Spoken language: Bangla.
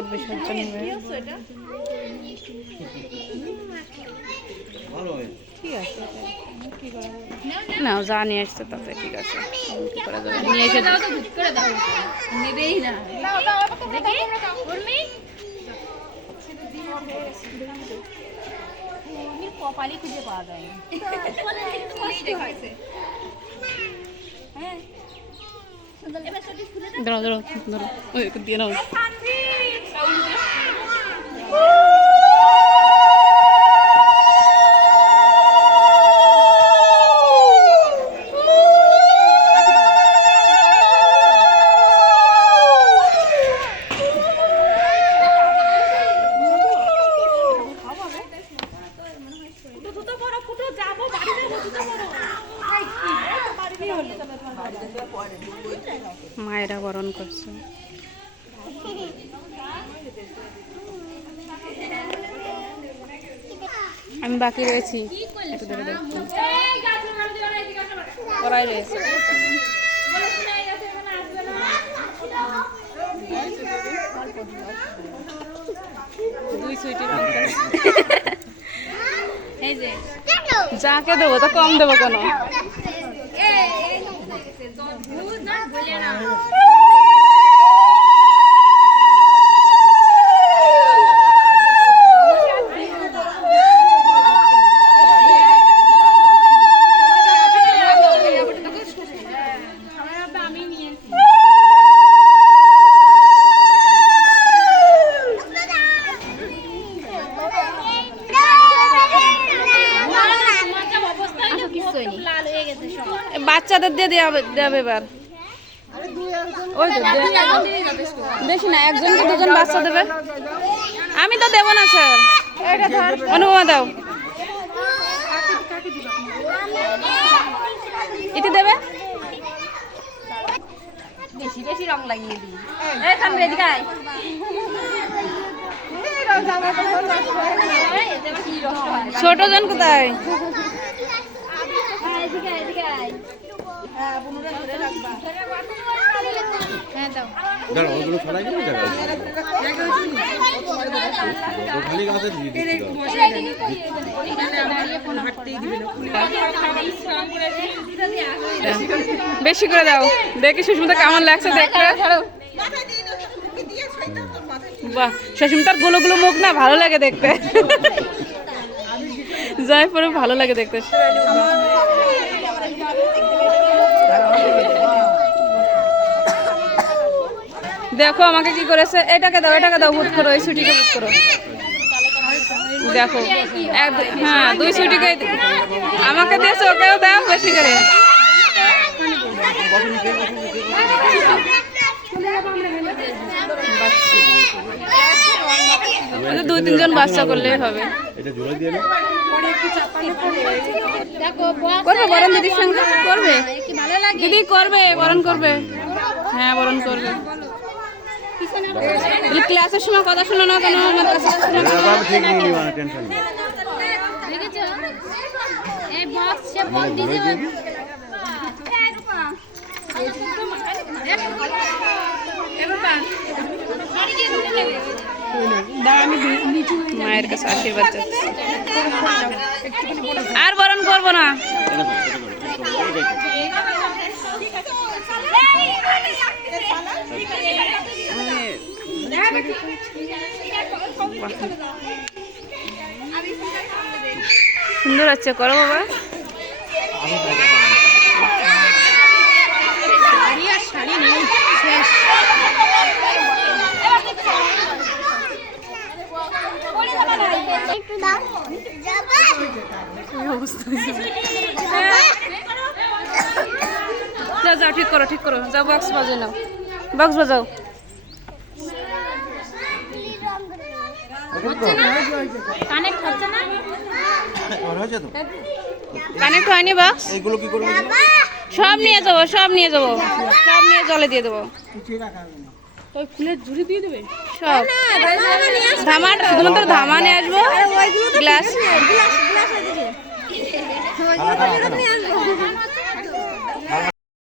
ঠাকুর বিসর্জন না যা নিয়ে আসছে তাতে ঠিক আছে। নিয়ে এসে নেবেই না। কপালই খুঁজে পাওয়া যায় হ্যাঁ। দিয়ে নাও হ্যাঁ, মায়েরা বরণ করছে। আমি বাকি রয়েছি একটু ধরে দেখছি ওরাই রয়েছে দুই সুইটি এই যে যাকে দেবো তো কম দেবো কেন ভূত না বলে না আমি নিয়েছি লাল হয়ে গেছে সব এ, বাচ্চাদের দিয়ে দেওয়া দেবে এবার। ওই তো দে- বেশি না একজন কি দুজন বাচ্চা দেবে। আমি তো দেবো না স্যার। অনুপমা দাও। ইতি দেবে? বেশি বেশি রং লাগিয়ে দিই। এই এদিকে আয়। এই, এতে আবার কি রং? ছোট জন কোথায় আয়, এদিকে আয়, এদিকে আয়। হ্যাঁ দাও দাঁড়া ওগুলো ছড়াই যাবে জায়গা খালি গাছে দিয়ে দিচ্ছি। বেশি করে দাও। দেখি সুস্মিতা কেমন লাগছে দেখতে। বাহ সুস্মিতারগুলো গুলো মুখ না ভালো লাগে দেখতে। যাই পরে ভালো লাগে দেখতে। দেখো আমাকে কি করেছে? এটাকে দাও এটাকে দাও হুট করো এই ছুটিকে হুট করো। দেখো হ্যাঁ দুই ছুটিকে আমাকে দিয়েছে ওকেও দাও বেশি করে। দুই তিনজন বাচ্চা করলেই হবে। করবে বরণ দিদির সঙ্গে? করবে? কি দিদি করবে বরণ করবে। হ্যাঁ বরণ করবে। ক্লাসের সময় কথা শোনো না কেন আমার কাছে ঠিক নিয়ে নিবা না টেনশন নেই দেখেছ এই বক্স সে মানে দিয়ে মায়ের কাছে আশীর্বাদ চাচ্ছি আর বরণ করব না সুন্দর হচ্ছে করো বাবা। যাও যাও, ঠিক করো ঠিক করো। যাও বক্স বাজে নাও। বক্স বাজাও। কানেক্ট হচ্ছে না? হয়েছে তো? কানেক্ট হয়নি বক্স এইগুলো কি করবে? সব নিয়ে যাব সব নিয়ে যাব সব নিয়ে জলে দিয়ে দেবো। সব। ধামা শুধুমাত্র ধামা নিয়ে আসব গ্লাস।